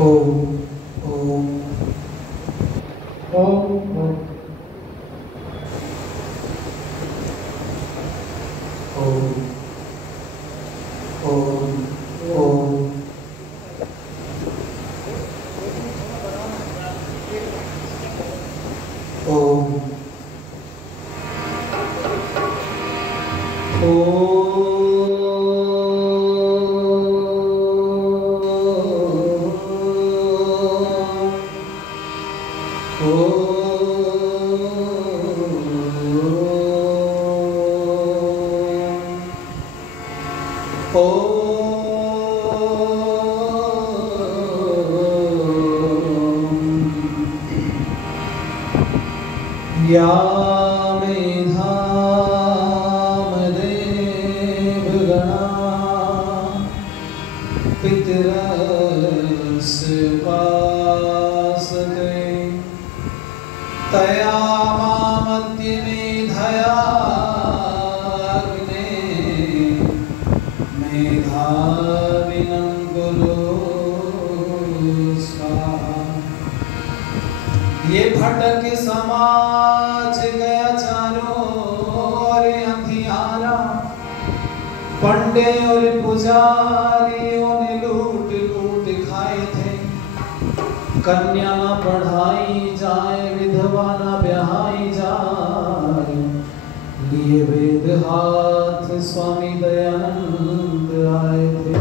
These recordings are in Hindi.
ओम ओम ओम ओम ओम ओम ओम या मेधा देवगणा पितरस्पासते तया मामद्य मेधया अग्ने मेधाविनं कुरु स्वाहा। ये भटक समाज गया चारों ओर अंधियारा, पंडे और पुजारियों ने लूट लूट खाए थे। कन्या न पढ़ाई जाए, विधवा न ब्याहाई जाए, लिए वेद हाथ स्वामी दयानंद आए थे।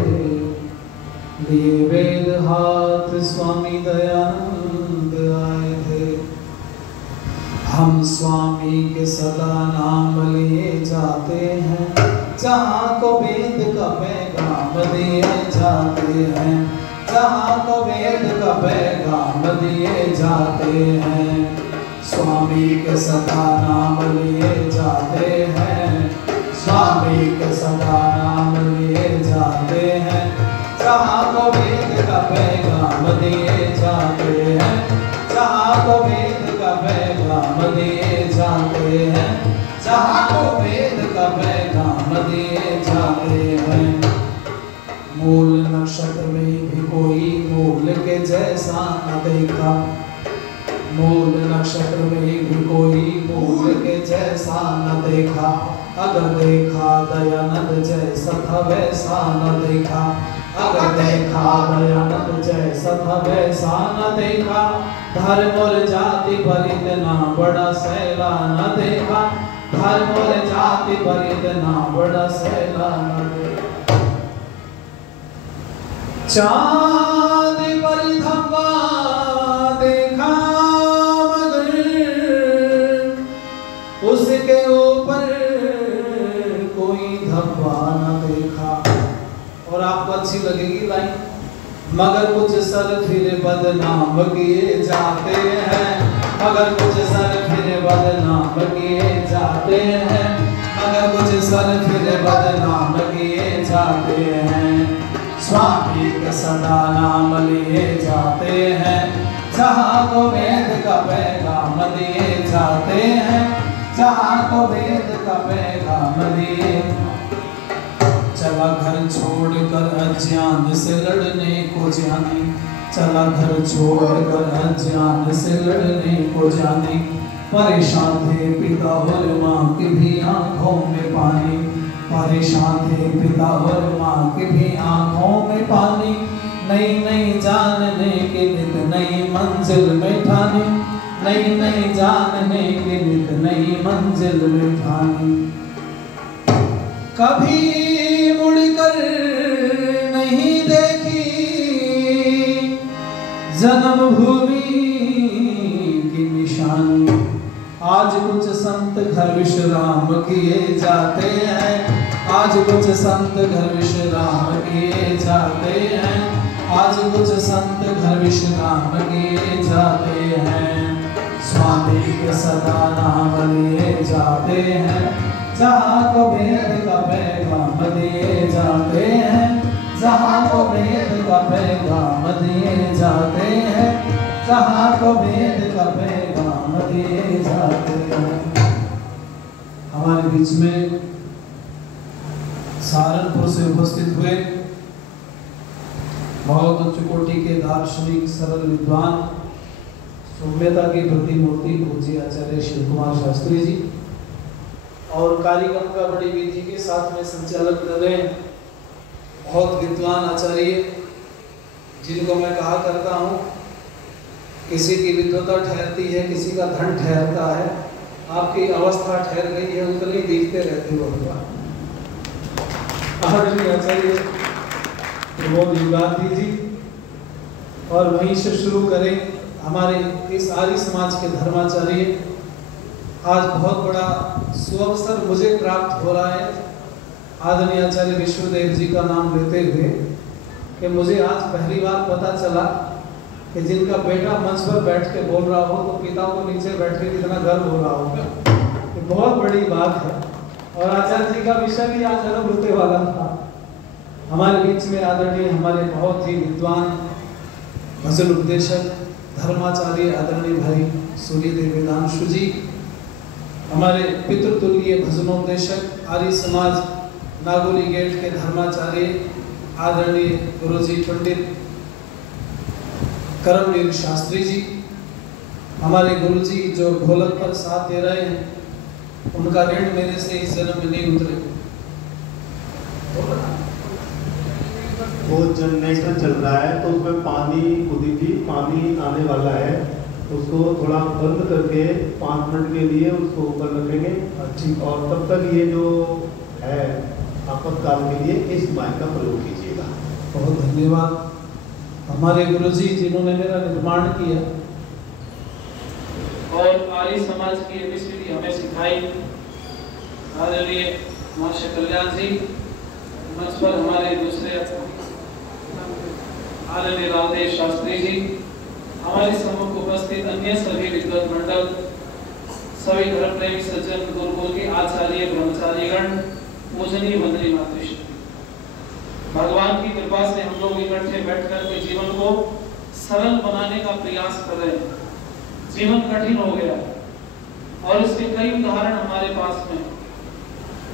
लिए वेद हाथ स्वामी दयानंद आए थे। हम स्वामी के सदा नाम लिए जाते हैं, जहाँ को वेद का पैगाम दिए जाते हैं, जहाँ को वेद का पैगाम दिए जाते हैं। स्वामी के सदा नाम लिए जाते हैं, स्वामी के सदा नाम लिए जाते हैं, जहाँ को वेद का पैगाम दिए जाते हैं, जहाँ को वेद का पैगाम दिए जाते हैं, जहाँ को वेद का पैगाम दिए जाते हैं। मूल नक्षत्र में भी कोई मूल के जैसा न देखा, मूल नक्षत्र में भी कोई मूल के जैसा न देखा। अगर देखा दयानंद जैसा था वैसा न देखा, अगर देखा दयानंद जैसा था वैसा न देखा। धर्म और जाति पर इतना बड़ा सैला न देखा, धर्म और जाति पर इतना बड़ा सैला न देखा। चाँद पर धब्बा देखा मगर उसके ऊपर कोई धब्बा न देखा। और आपको अच्छी लगेगी लाइन, मगर कुछ सर फिर बदनाम किए जाते हैं, मगर कुछ सर फिर बदनाम किए जाते हैं, मगर कुछ सर फिर बदनाम किए जाते हैं। स्वामी के सदा नाम लिए जाते हैं, जहाँ को वेद का पैगाम दिए जाते हैं, जहाँ को वेद का पैगाम दिए। चला घर छोड़कर अज्ञान से लड़ने को जाने, चला घर छोड़कर अज्ञान से लड़ने को जाने। परेशान थे पिता और माँ की भी आंखों में पानी, परेशान थे पिता और माँ की भी आंखों में पानी। नई नई जानने की नित नई मंजिल में ठानी, नई नई जानने की नित नई मंजिल में ठानी। कभी मुड़कर नहीं देखी जन्मभूमि की निशानी। आज कुछ संत घर विश्राम किए जाते हैं, आज कुछ संत घर विश्राम किए जाते हैं, आज कुछ संत घर विश्राम किए जाते हैं। स्वामी के सदा नाम लिए जाते हैं, जहाँ को वेद का पैगाम दिए जाते हैं, जहाँ को वेद का पैगाम दिए जाते हैं, जहाँ को वेद का पैगाम दिए जाते हैं। हमारे बीच में सहारनपुर से उपस्थित हुए बहुत उच्च कोटि के दार्शनिक सरल विद्वान सौम्यता की प्रतिमूर्ति पूज्य आचार्य शिव कुमार शास्त्री जी और कार्यक्रम का बड़ी विधि के साथ में संचालन कर रहे हैं बहुत विद्वान आचार्य जिनको मैं कहा करता हूँ किसी की विद्वता ठहरती है, किसी का धन ठहरता है, आपकी अवस्था ठहर गई है उतनी दिखते रहते हो भगवान। आचार्य प्रमोद युगांधी जी और वहीं से शुरू करें हमारे इस आर्य समाज के धर्माचार्य। आज बहुत बड़ा सुअवसर मुझे प्राप्त हो रहा है आदरणीय आचार्य विश्वदेव जी का नाम लेते हुए कि मुझे आज पहली बार पता चला कि जिनका बेटा मंच पर बैठ के बोल रहा हो तो पिता को नीचे बैठ के कितना गर्व हो रहा होगा। ये बहुत बड़ी बात है और आचार्य जी का विषय भी आज जन्म होते वाला था। हमारे बीच में आदरणीय हमारे बहुत ही विद्वान भजन उपदेशक धर्माचार्य आदरणीय भाई सूर्यदेव वेदांशु जी, हमारे पितृतुल्य भजनोपदेशक आर्य समाज नागोली गेट के धर्माचार्य आदरणीय गुरुजी पंडित करमवीर शास्त्री जी, हमारे गुरुजी जो ढोलक पर साथ दे रहे हैं उनका ऋण मेरे से इस जन्म में नहीं उतरे। वो जनरेटर चल रहा है तो उसमें पानी खुदी थी, पानी आने वाला है, उसको थोड़ा बंद करके 5 मिनट के लिए उसको ऊपर रखेंगे ठीक। और तब तक ये जो है आपातकाल के लिए इस माइक का प्रयोग कीजिएगा। बहुत धन्यवाद हमारे गुरुजी जिन्होंने मेरा निर्माण किया और आर्य समाज की एबीसीडी हमें सिखाई। आदरणीय मास्टर कल्याण जी, मंच पर हमारे दूसरे आदरणीय रामदेव शास्त्री जी, हमारे सम्मुख उपस्थित अन्य सभी विद्वत मंडल, सभी धर्म प्रेमी सज्जन, गुरुकुल के आचार्य ब्रह्मचारीगण, पूजनीय वंदनीय मातृशक्ति, भगवान की कृपा से हम लोग इकट्ठे बैठकर के जीवन को सरल बनाने का प्रयास कर रहे हैं। जीवन कठिन हो गया और इसके कई उदाहरण हमारे पास में।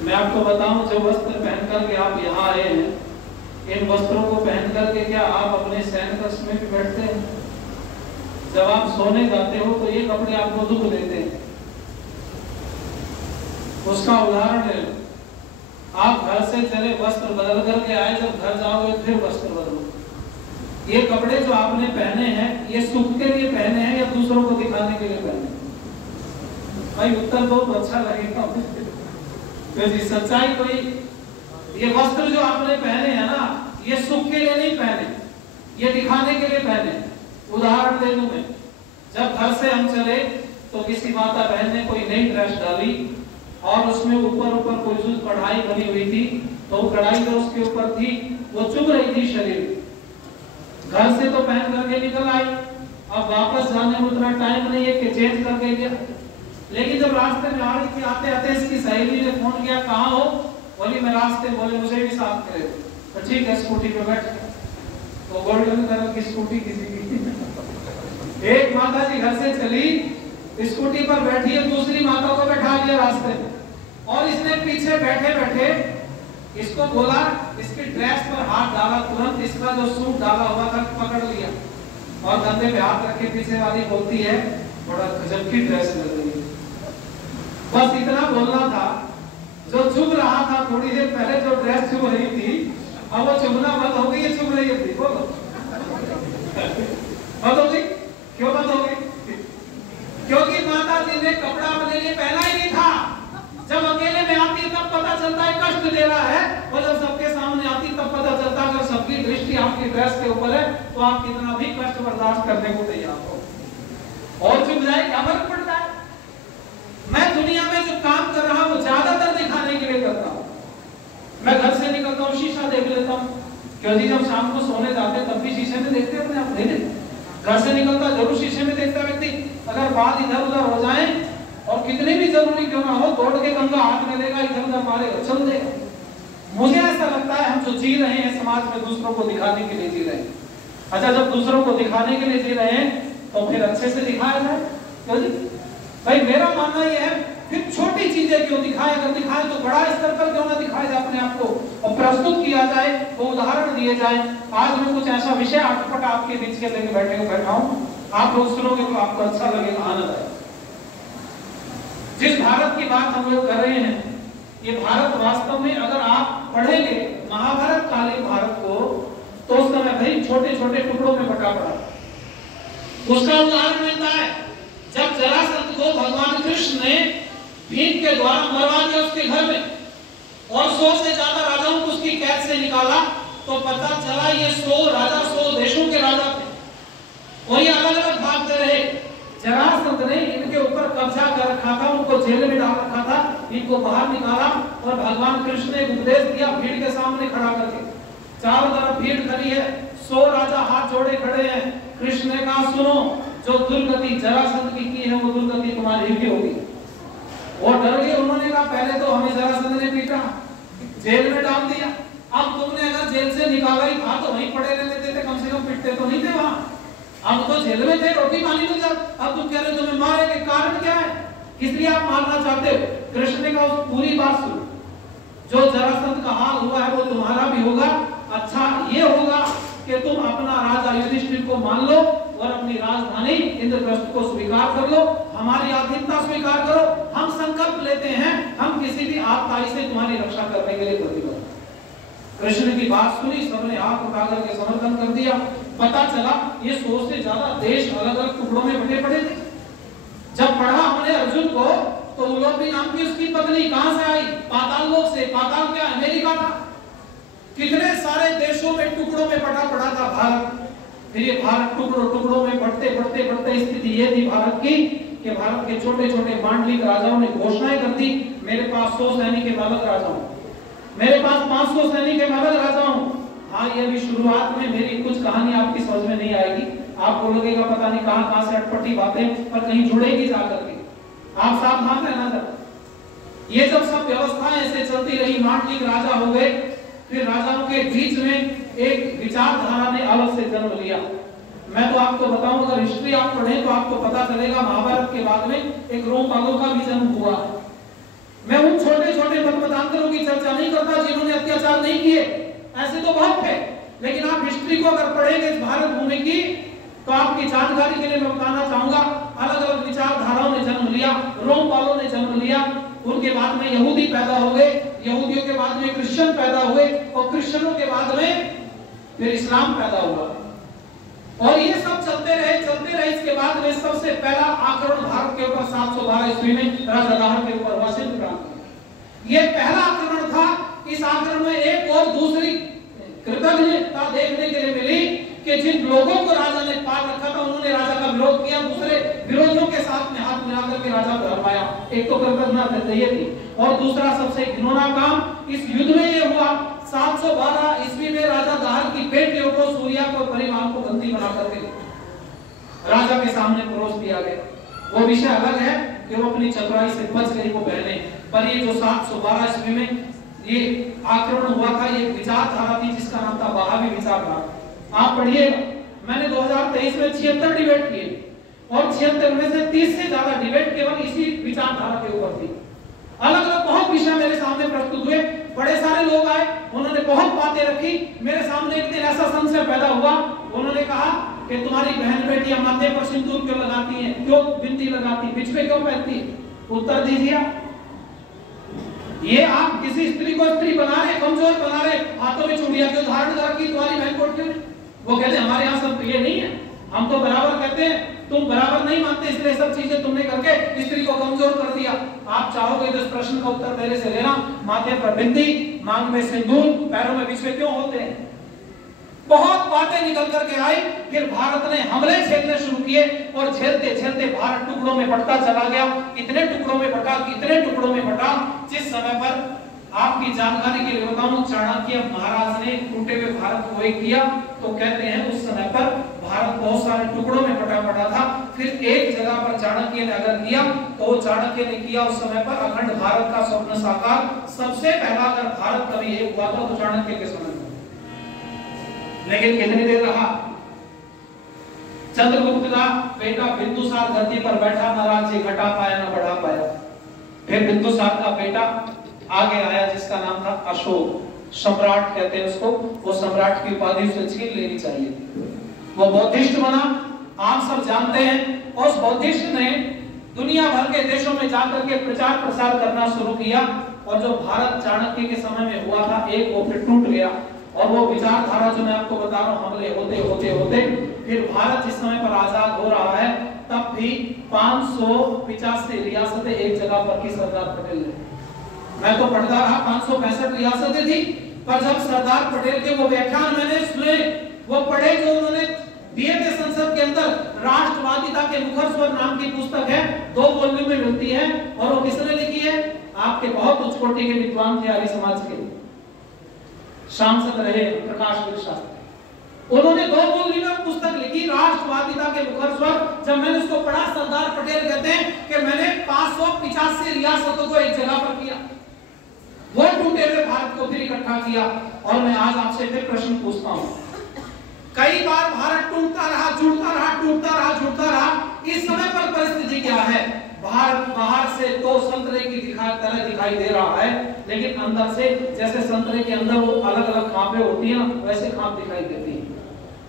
मैं आपको बताऊं, जो वस्त्र पहन करके आप यहाँ आए हैं, इन वस्त्रों को पहन करके क्या आप अपने शयन कक्ष में भी बैठते हैं? जब आप सोने जाते हो तो ये कपड़े आपको दुख देते हैं। उसका उदाहरण ले लो, आप घर से चले वस्त्र बदल करके आए, जब घर जाओगे फिर वस्त्र बदलो। ये कपड़े जो आपने पहने हैं ये सुख के लिए पहने हैं या दूसरों को दिखाने के लिए पहने? भाई उत्तर दो तो अच्छा लगेगा। तो जी सच्चाई कोई, ये वस्त्र जो आपने पहने हैं ना, ये सुख के लिए नहीं पहने, ये दिखाने के लिए पहने। उदाहरण दे दूं मैं, जब घर से हम चले तो किसी माता बहन ने कोई नई ड्रेस डाली और उसमें ऊपर कोई कढ़ाई बनी हुई थी, तो वो कढ़ाई जो उसके ऊपर थी वो चुभ रही थी शरीर। घर से तो पहन करके निकल आई, अब वापस जाने में उतना टाइम नहीं है कि चेंज करके गया। लेकिन जब रास्ते में आ रही थी, आते आते इसकी सहेली ने फोन किया, कहाँ हो? बोली मैं रास्ते, बोले मुझे भी साथ करे। तो ठीक है, स्कूटी पे बैठ गया। तो गोल्डन कलर की स्कूटी किसी की। एक माता जी घर से चली, स्कूटी पर बैठी है, दूसरी माता को बैठा दिया रास्ते में, और इसने पीछे बैठे बैठे इसको बोला, इसकी ड्रेस पर हाथ डाला, तुरंत इसका जो सूट डाला हुआ था पकड़ लिया और कंधे पे हाथ रखे पीछे वाली बोलती है, बड़ा गजब की ड्रेस लग रही है। बस इतना बोलना था। जो चुभ रहा था थोड़ी देर पहले, जो ड्रेस चुभ रही थी, अब वो चुभना बंद हो गई है, चुभ रही थी। बोलो बंद हो गई? क्यों बंद हो गई? क्योंकि माता जी ने कपड़ा अपने लिए पहना ही नहीं था। जब अकेले में आती है तब पता चलता है कष्ट दे रहा है, और जब सबके सामने आती तब पता चलता है अगर सबकी दृष्टि आपकी ड्रेस के ऊपर है तो आप कितना भी कष्ट बर्दाश्त करने को तैयार हो। और चुप जाए क्या फर्क पड़ता है? मैं दुनिया में जो काम कर रहा हूँ ज्यादातर दिखाने के लिए करता हूँ। मैं घर से निकलता हूँ, शीशा देख लेता हूँ, क्योंकि जब शाम को सोने जाते हैं तब भी शीशे में देखते हैं अपने आप, नहीं देखते? घर से निकलता जरूर शीशे में देखता व्यक्ति। अगर बात इधर उधर हो जाए और कितनी भी जरूरी क्यों ना हो, दौड़ के गंगा हाथ में देगा, इधर उधर मारेगा, चल देगा। मुझे ऐसा लगता है हम जो जी रहे हैं समाज में दूसरों को दिखाने के लिए जी रहे हैं। अच्छा, जब दूसरों को दिखाने के लिए जी रहे हैं तो फिर अच्छे से दिखाया जाए। क्यों जी? भाई मेरा मानना यह है फिर छोटी चीजें क्यों दिखाए, अगर दिखाए तो बड़ा स्तर पर क्यों ना दिखाया जाए अपने आप को और प्रस्तुत किया जाए, वो उदाहरण दिए जाए। आज मैं कुछ ऐसा विषय आटपट आपके बीच के लेके बैठा हूँ, आप लोग सुनोगे तो आपको अच्छा लगेगा, आनंद आएगा। जिस भारत की बात हम लोग कर रहे हैं, ये भारत वास्तव में अगर आप पढ़ेंगे महाभारत कालीन भारत को, तो उस समय भाई छोटे छोटे टुकड़ों में बटा पड़ा। उसका उदाहरण मिलता है जब जरासंध को भगवान कृष्ण ने भीम के द्वारा मरवा दिया उसके घर में, और 100 से ज्यादा राजाओं को उसकी कैद से निकाला, तो पता चला ये 100 राजा 100 देशों के राजा थे और ये अलग अलग भागते रहे। जरासंध ने इनके ऊपर कब्जा कर रखा था, उनको जेल में डाल रखा था, इनको बाहर निकाला और भगवान कृष्ण ने उपदेश दिया भीड़ के सामने खड़ा करके। चारों तरफ भीड़ खड़ी है, 100 राजा हाथ जोड़े खड़े हैं। कृष्ण ने कहा सुनो, जो दुर्गति जरासंध की है वो दुर्गति तुम्हारी भी होगी। और डर गए, उन्होंने कहा पहले तो हमें जरासंध ने पीटा, जेल में डाल दिया, अब तुमने अगर जेल से निकाला ही था तो वहीं पड़े रहते थे, कम से कम पिटते तो नहीं थे वहां, अब तो जेल में थे, रोटी पानी तो जब, अब तुम कह रहे हो तुम्हें मारेंगे, कारण क्या है, किस लिए आप मारना चाहते हो? कृष्ण ने कहा पूरी बात सुनो, जो जरासंध का हाल हुआ है वो तुम्हारा भी होगा। अच्छा ये होगा कि तुम अपना राजा युधिष्ठिर को मान लो और अपनी राजधानी इंद्रप्रस्थ को स्वीकार कर लो, हमारी आधीनता स्वीकार करो, हम संकल्प लेते हैं हम किसी भी आपदाई से तुम्हारी रक्षा करने के लिए प्रतिबद्ध। कृष्ण की बात सुनी, सबने हाथ उठा करके समर्थन कर दिया। पता चला ये 100 से ज्यादा देश अलग अलग टुकड़ों में बटे पड़े थे। जब पढ़ा हमने अर्जुन को, तो उलोपी नाम की उसकी पत्नी कहां से आई? पाताल लोक से। पाताल क्या? अमेरिका था। कितने सारे देशों में टुकड़ों में बटा पड़ा था भारत। फिर ये भारत टुकड़ों टुकड़ों में बढ़ते बढ़ते बढ़ते स्थिति ये थी भारत की कि भारत के छोटे छोटे मांडलिक राजाओं ने घोषणाएं कर दी, मेरे पास 100 सैनिक के अलग राजा हूं, मेरे पास 500 सैनिक के अलग राजा हूं। हाँ, ये भी शुरुआत में मेरी कुछ कहानी आपकी समझ में नहीं आएगी, आप बोलोगे का पता नहीं कहां से अटपटी बातें, पर कहीं जुड़ेगी जाकर के, आप सावधान रहना जरा। ये जब सब व्यवस्थाएं ऐसे चलती रही, मांडलिक राजा हो गए, फिर राजाओं के बीच में एक विचारधारा ने अलग से जन्म लिया। मैं तो आपको बताऊं, अगर हिस्ट्री आप पढ़ें तो आपको पता चलेगा महाभारत के बाद में एक रोमपालों का भी जन्म हुआ है। मैं उन छोटे छोटे मतमतांतरों की चर्चा नहीं करता जिन्होंने अत्याचार नहीं किए, ऐसे तो बहुत थे, लेकिन आप हिस्ट्री को अगर पढ़ेंगे इस भारत भूमि की, तो आपकी जानकारी के लिए मैं बताना चाहूंगा, अलग अलग विचारधाराओं ने जन्म लिया, रोमपालों ने जन्म लिया, उनके बाद में यहूदी पैदा हो गए, यहूदियों के बाद में क्रिश्चियन पैदा हुए, और क्रिश्चियनों के बाद में फिर इस्लाम पैदा हुआ, और ये सब चलते रहे। इसके बाद में सबसे पहला आक्रमण भारत के ऊपर 712 ईस्वी में राजा दाहर के ऊपर हुआ, सिंध प्रांत। ये पहला आक्रमण था। इस आक्रमण में एक और दूसरी कृतज्ञता देखने के लिए मिली कि जिन लोगों को राजा ने पाल रखा था उन्होंने राजा का विरोध किया, दूसरे विरोधियों के साथ में हाथ मिलाकर के राजा को हरवाया। एक तो कृतज्ञता ये थी, और दूसरा सबसे घिनौना काम इस युद्ध में ये हुआ, 712 ईस्वी में राजा दाहर की बेटियों को, सूर्या को, परिवार को बंदी बना करके राजा के सामने परोस दिया गया। वो विषय अलग है कि वो अपनी चतुराई से बच गई वो बहनें, पर ये जो 712 ईस्वी में ये आक्रमण हुआ था, ये विचारधारा थी जिसका नाम था वहाबी विचारधारा। आप पढ़िएगा, मैंने 2023 में 76 डिबेट किए और 76 में से 30 से ज्यादा डिबेट केवल इसी विचारधारा के ऊपर थी। अलग अलग बहुत विषय मेरे सामने प्रस्तुत हुए, बड़े सारे लोग आए, उन्होंने बहुत बातें रखी। मेरे सामने एक दिन ऐसा संशय पैदा हुआ, उन्होंने कहा कि तुम्हारी बहन बेटियां माथे पर सिंदूर क्यों लगाती हैं, क्यों बिंदी लगाती, बिछवे क्यों पहनती? उत्तर दीजिए, ये आप किसी स्त्री को स्त्री बना रहे, कमजोर बना रहे, हाथों में चूड़ियां क्यों धारण कर रखी तुम्हारी बहन को क्यों? वो कहते हैं हमारे यहाँ सब ये नहीं है, हम तो बराबर कहते हैं, तुम बराबर नहीं मानते, इसलिए सब चीजें तुमने करके स्त्री को कमजोर कर दिया। आप चाहोगे तो इस प्रश्न का उत्तर मेरे से लेना, माथे पर बिंदी, मांग में सिंदूर, पैरों में बिछवे क्यों होते हैं? बहुत बातें निकल करके आई। फिर भारत ने हमले झेलने शुरू किए और झेलते झेलते भारत टुकड़ों में बढ़ता चला गया। इतने टुकड़ों में बढ़ा, इतने टुकड़ों में बढ़ा, जिस समय पर आपकी जानकारी के लिए बताऊं, चाणक्य महाराज ने टूटे हुए भारत को एक किया, तो कहते हैं उस समय पर भारत बहुत सारे टुकड़ों में बटा पड़ा था। फिर एक जगह पर चाणक्य ने अगर किया, तो चाणक्य ने किया उस समय पर अखंड भारत का स्वप्न साकार। सबसे पहला अगर भारत कभी एक हुआ था तो चाणक्य के समय में। लेकिन कितनी देर रहा? चंद्रगुप्त का बेटा बिंदुसार गद्दी पर बैठा, न राज्य घटा पाया न बढ़ा पाया। फिर बिंदुसार का बेटा आगे आया जिसका नाम था अशोक, सम्राट कहते हैं उसको, वो सम्राट की उपाधि उसे छीन लेनी चाहिए थी। वो बौद्धिस्ट बना, आप सब जानते हैं। उस बौद्धिस्ट ने दुनिया भर के देशों में जाकर के प्रचार प्रसार करना शुरू किया, और जो भारत चाणक्य के समय में हुआ था एक, वो फिर टूट गया। और वो विचारधारा जो मैं आपको बता रहा हूं, हमले होते होते होते फिर भारत जिस समय पर आजाद हो रहा है, तब भी 585 रियासतें एक जगह पर की सरदार पटेल ने। मैं तो पढ़ता रहा 565 रियासतें थी, पर जब सरदार पटेल के वो व्याख्यान मैंने सुने, वो पढ़े जो उन्होंने दिए थे संसद के अंदर, राष्ट्रवादिता के मुखर स्वर नाम की पुस्तक है, 2 वॉल्यूम में मिलती है, और वो किसने लिखी है? आपके बहुत उच्च कोटि के विद्वान थे आर्य समाज के, सांसद रहे प्रकाश शास्त्री। उन्होंने 2 वॉल्यूम में पुस्तक लिखी, राष्ट्रवादिता के मुखर स्वर। जब मैंने उसको पढ़ा, सरदार पटेल कहते हैं कि मैंने 585 रियासतों को एक जगह पर किया, वो टूटे हुए भारत को फिर इकट्ठा किया। और मैं आज आपसे फिर प्रश्न पूछता हूं, कई बार भारत टूटता रहा, जुड़ता रहा, टूटता रहा, जुड़ता रहा। इस समय पर परिस्थिति क्या है? भारत बाहर से तो संतरे की तरह दिखाई दे रहा है, लेकिन अंदर से जैसे संतरे के अंदर वो अलग अलग खापे होती है ना, वैसे खाप दिखाई देती है।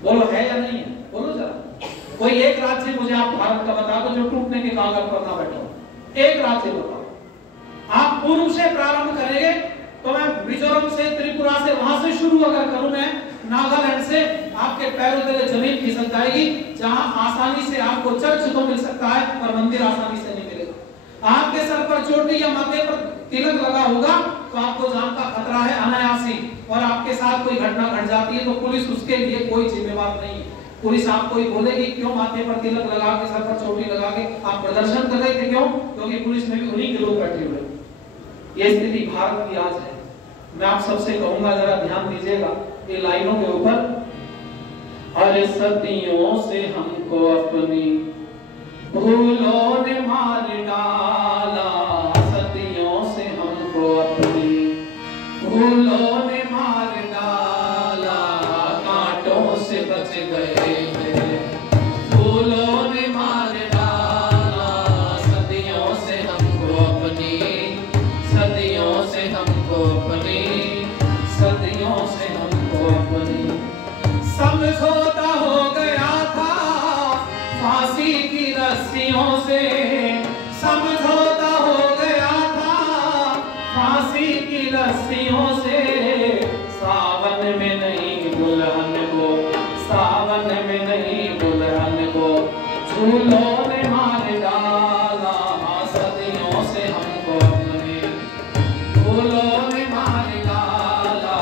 बोलो है या नहीं है? बोलो जरा, कोई एक राज्य मुझे आप भारत का बता दो जो टूटने के कागज पर ना बैठा हो। एक राज्य बताओ। आप पूर्व से प्रारंभ करेंगे तो मैं मिजोरम से, त्रिपुरा से, वहां से शुरू अगर करूं मैं, नागालैंड से, आपके पैरों तले जमीन खिसक जाएगी। जहां आसानी से आपको चर्च तो मिल सकता है, पर मंदिर आसानी से नहीं मिलेगा। आपके सर पर चोटी या माथे पर तिलक लगा होगा तो आपको जान का खतरा है अनायासी, और आपके साथ कोई घटना घट जाती है तो पुलिस उसके लिए कोई जिम्मेवार नहीं है। पुलिस आपको ही बोलेगी क्यों माथे पर तिलक लगा के, सर पर चोटी लगा के आप प्रदर्शन कर रहे थे, क्यों? क्योंकि पुलिस में भी उन्हीं के लोग बैठे हुए। ये स्थिति भारत की आज है। मैं आप सबसे कहूंगा जरा ध्यान दीजिएगा ये लाइनों के ऊपर। अरे सदियों से हमको अपनी भूलों ने मार डाला, सदियों से हमको अपनी भूलों ने मार डाला, कांटों से बच गए थे, फूलों ने मार डाला, सदियों से हमको अपनी, सदियों से हमको अपनी, सदियों से हमको अपनी। समझौता हो गया था फांसी की रस्सियों से, समझौता हो गया था फांसी की रस्सियों से, सावन में नहीं दुल्हन को, सावन में नहीं दुल्हन को, झूलों ने मार डाला, सदियों से हमको अपने फूलों ने मार डाला,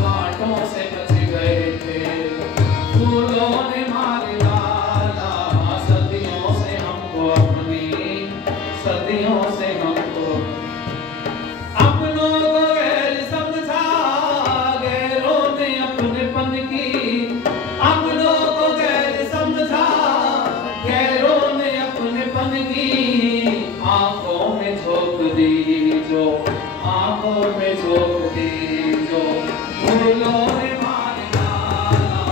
कांटों से बच गए थे, फूलों ने मार डाला, सदियों से हमको अपनी, सदियों से हमको अपनों को गैर समझा, गैरों ने अपनेपन की, अपनों को गैर समझा, गैरों ने अपनेपन की, आंखों में झोंक दी जो, आंखों में झोंक दी जो, फूलों ने मार डाला,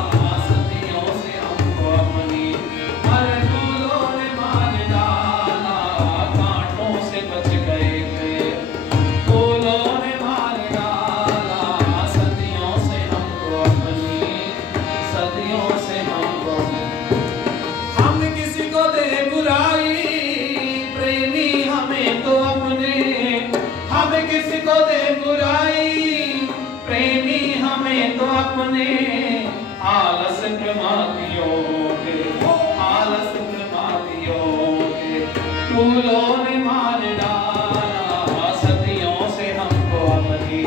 सदियों से हमको अपनी, अरे फूलों ने मार डाला, कांटों से बच गए थे, फूलों ने मार डाला, सदियों से हमको अपनी, सदियों से हमको। हम किसी को दे बुराई, प्रेमी हमें तो अपने, हम किसी को दे बुराई, प्रेमी हमें तो अपने, आलस प्रमादियों के, आलस प्रमादियों के, फूलों ने मार डाला, सदियों से हमको अपनी,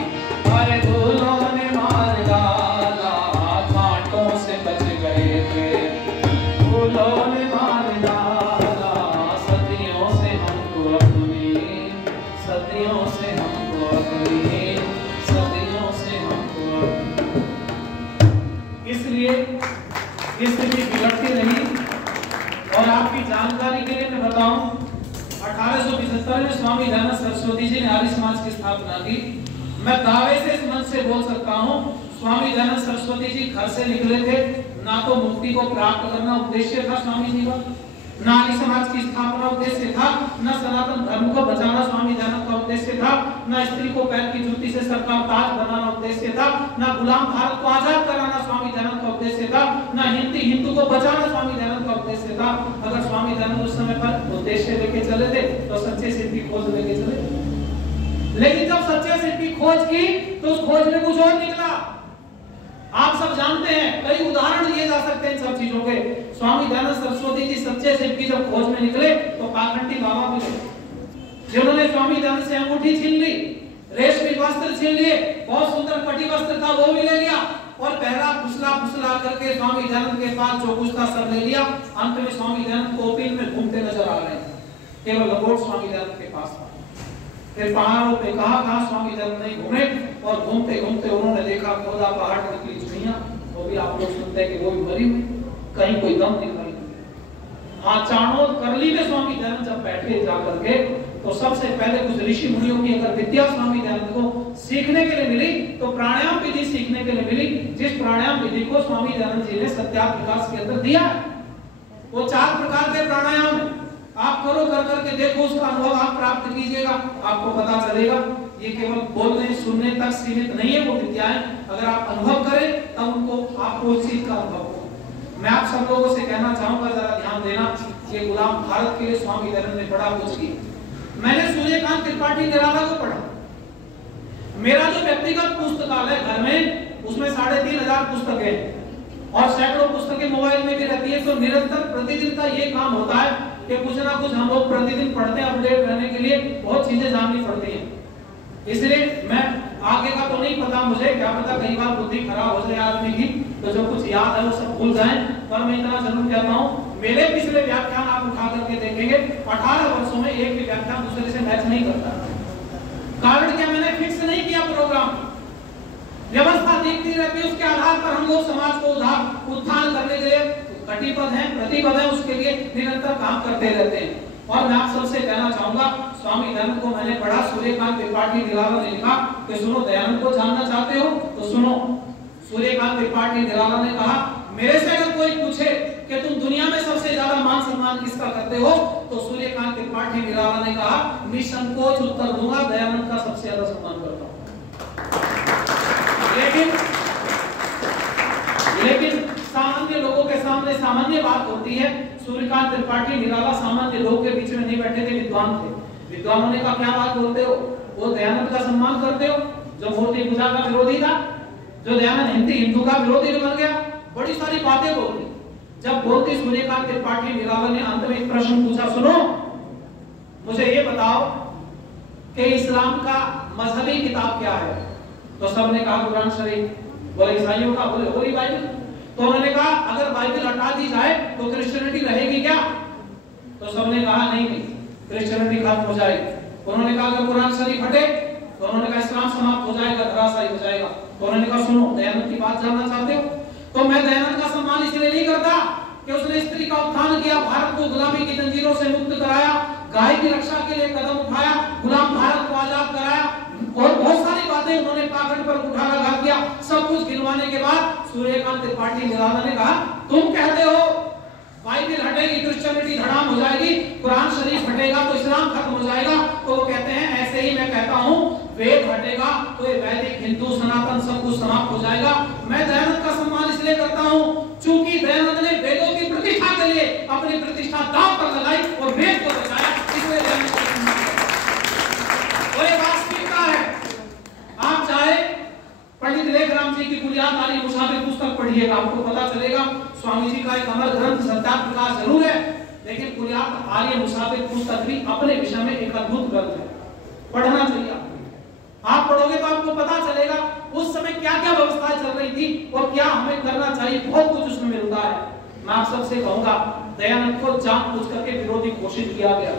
अरे फूलों ने मार डाला, कांटों से बच गए थे, फूलों ने मार डाला, सदियों से हमको अपनी, सदियों से हमको अपनी, सदियों से हमको अपनी। इसलिए स्थिति बिगड़ती रही। और आपकी जानकारी के लिए मैं बताऊं, 1875 में स्वामी दयानंद सरस्वती जी ने आर्य समाज की स्थापना की। मैं दावे से इस मंच से बोल सकता हूं, स्वामी दयानंद सरस्वती जी घर से निकले थे, ना तो मुक्ति को प्राप्त करना उद्देश्य था स्वामी जी का, न आर्य समाज की स्थापना उद्देश्य था, न सनातन धर्म को बचाना स्वामी दयानंद का उद्देश्य था, न स्त्री को पैर की जूती से सर का ताज बनाना उद्देश्य था, न गुलाम भारत को आजाद कराना स्वामी दयानंद का उद्देश्य था, न हिंदू को बचाना स्वामी दयानंद का उद्देश्य था। अगर स्वामी दयानंद उस समय पर उद्देश्य लेके चले थे तो सच्चे सिद्ध की खोज लेके चले, लेकिन जब सच्चे सिद्ध की खोज की तो उस खोज में कुछ और निकला। आप सब जानते हैं, कई उदाहरण दिए जा सकते हैं इन सब चीजों के। स्वामी दयानंद सरस्वती जी सच्चे सिद्ध की जब खोज में निकले तो पाखंडी बाबा मिले, जिन्होंने स्वामी दयानंद से अंगूठी छीन ली, रेशमी वस्त्र छीन लिए, बहुत सुंदर कटी वस्त्र था वो भी ले लिया और पहला फुसला करके स्वामी दयानंद के पास जो कुछ था सब ले लिया। अंत में स्वामी दयानंद कोपिन में घूमते नजर आ रहे हैं, केवल लंगोट स्वामी दयानंद के पास था। फिर पहाड़ों पे कहां स्वामी दयानंद नहीं घूमे और घूमते घूमते उन्होंने देखा खोदा पहाड़ निकली चुहिया, वो भी आप लोग सुनते हैं कि वो भी मरी हुई, कहीं कोई दम निकल नहीं। हाँ, चाणोद करली में स्वामी दयानंद जब बैठे जाकर के तो सबसे पहले कुछ ऋषि मुनियों की अगर विद्या स्वामी दयानंद को सीखने के लिए मिली तो प्राणायाम विधि सीखने के लिए मिली, जिस प्राणायाम विधि को स्वामी दयानंद जी ने सत्यार्थ विकास के अंदर दिया। वो 4 प्रकार के प्राणायाम है, आप करो करके देखो, उसका अनुभव आप प्राप्त कीजिएगा, आपको पता चलेगा। ये केवल बोलने सुनने तक सीमित नहीं है वो विद्याएं, अगर आप अनुभव करें तब उनको आपको उस चीज का अनुभव हो। मैं आप सब लोगों से कहना चाहूंगा, जरा ध्यान देना, ये गुलाम भारत के लिए स्वामी दयानंद ने बड़ा कुछ किया। मैंने सूर्यकांत त्रिपाठी निराला को पढ़ा, मेरा जो व्यक्तिगत पुस्तकालय घर में उसमें 3500 पुस्तकें हैं और सैकड़ों पुस्तकें मोबाइल में भी रहती है। तो निरंतर प्रतिदिन का ये काम होता है कि कुछ ना कुछ हम लोग प्रतिदिन पढ़ते हैं, अपडेट रहने के लिए बहुत चीजें जाननी पड़ती हैं। इसलिए मैं आगे का तो नहीं पता मुझे, क्या पता कई बार बुद्धि खराब हो जाए आदमी की, तो जो कुछ याद है वो सब भूल जाए, पर मैं इतना जरूर कहता हूँ, मेरे पिछले व्याख्यान आप उठा करके देखेंगे 18 वर्षों में एक भी व्याख्यान दूसरे से मैच नहीं करता। कारण क्या, मैंने फिक्स नहीं किया प्रोग्राम, व्यवस्था दिखती रहती है, उसके आधार पर हम लोग समाज को उत्थान करने के लिए कटिबद्ध हैं, प्रतिबद्ध हैं, उसके लिए निरंतर काम करते रहते हैं। और मैं आप सबसे कहना चाहूंगा, स्वामी दयानंद को मैंने पढ़ा, सूर्यकांत त्रिपाठी निराला ने लिखा कि सुनो, दयानंद को जानना चाहते हो तो सुनो। सूर्यकांत त्रिपाठी निराला ने कहा, मेरे से अगर कोई पूछे कि तुम दुनिया में सबसे ज्यादा मान सम्मान किसका करते हो, तो सूर्यकांत त्रिपाठी निराला ने कहा, निसंकोच उत्तर दूंगा, दयानंद का सबसे ज्यादा सम्मान करता हूं। लेकिन सामान्य लोगों के सामने सामान्य बात होती है। सूर्यकांत त्रिपाठी निराला सामान्य लोग के बीच में नहीं बैठे थे, विद्वान थे। विद्वानों ने कहा, क्या बात बोलते हो, वो दयानंद का सम्मान करते हो जो मूर्ति पूजा का विरोधी था, जो दयानंद हिंदू का विरोधी बन गया, बड़ी सारी बातें बोलती। जब बोलती सूर्यकांत त्रिपाठी निराला ने अंत में एक प्रश्न पूछा, सुनो मुझे ये बताओ कि इस्लाम का मजहबी किताब क्या है? तो सबने कहा कुरान शरीफ। बोले ईसाइयों का? बोले होली बाइबल। तो उन्होंने कहा अगर बाइबल हटा दी जाए तो क्रिश्चियनिटी रहेगी क्या? तो सबने कहा नहीं क्रिश्चियनिटी खत्म हो जाएगी। उन्होंने कहा अगर कुरान शरीफ हटे? तो उन्होंने कहा इस्लाम समाप्त हो जाएगा, धराशायी हो जाएगा। तो उन्होंने कहा सुनो, दयानंद की बात जानना चाहते हो? तो मैं दयानंद का सम्मान इसलिए नहीं करता कि उसने स्त्री का उत्थान किया, भारत को गुलामी की जंजीरों से मुक्त कराया, गाय की रक्षा के लिए कदम उठाया, गुलाम भारत को आजाद कराया और बहुत सारी बातें उन्होंने पाखंड पर उठाघात किया। सब कुछ गिनवाने के बाद सूर्यकांत त्रिपाठी निराला ने कहा, तुम कहते हो बाइबल हटेगी क्रिश्चियनिटी धड़ाम हो जाएगी, कुरान शरीफ हटेगा तो इस्लाम खत्म हो जाएगा। तो वो कहते हैं ऐसे ही मैं कहता हूँ, वेद हटेगा तो ये वैदिक हिंदू सनातन सब कुछ समाप्त हो जाएगा। मैं दयानंद का सम्मान इसलिए करता हूँ क्योंकि दयानंद ने वेदों की प्रतिष्ठा के लिए अपनी प्रतिष्ठा दांव पर लगाई और वेद को बचाया, इसलिए दयानंद का सम्मान करता हूं। और ये वास्तविकता है। आप चाहे पंडित लेखराम जी की बुनियाद वाली मुसाफिर पुस्तक पढ़िएगा, आपको पता चलेगा स्वामी जी का एक अमर ग्रंथ सत्यार्थ विकास जरूर है, लेकिन बुनियाद आर्य मुसाफिर पुस्तक भी अपने विषय में एक अद्भुत ग्रंथ है, पढ़ना चाहिए। आप पढ़ोगे तो आपको पता चलेगा उस समय क्या क्या व्यवस्थाएं चल रही थी और क्या हमें करना चाहिए, बहुत कुछ उसमें मिलता है। मैं आप सबसे कहूंगा दयानंद को जानबूझ करके विरोधी घोषित किया गया,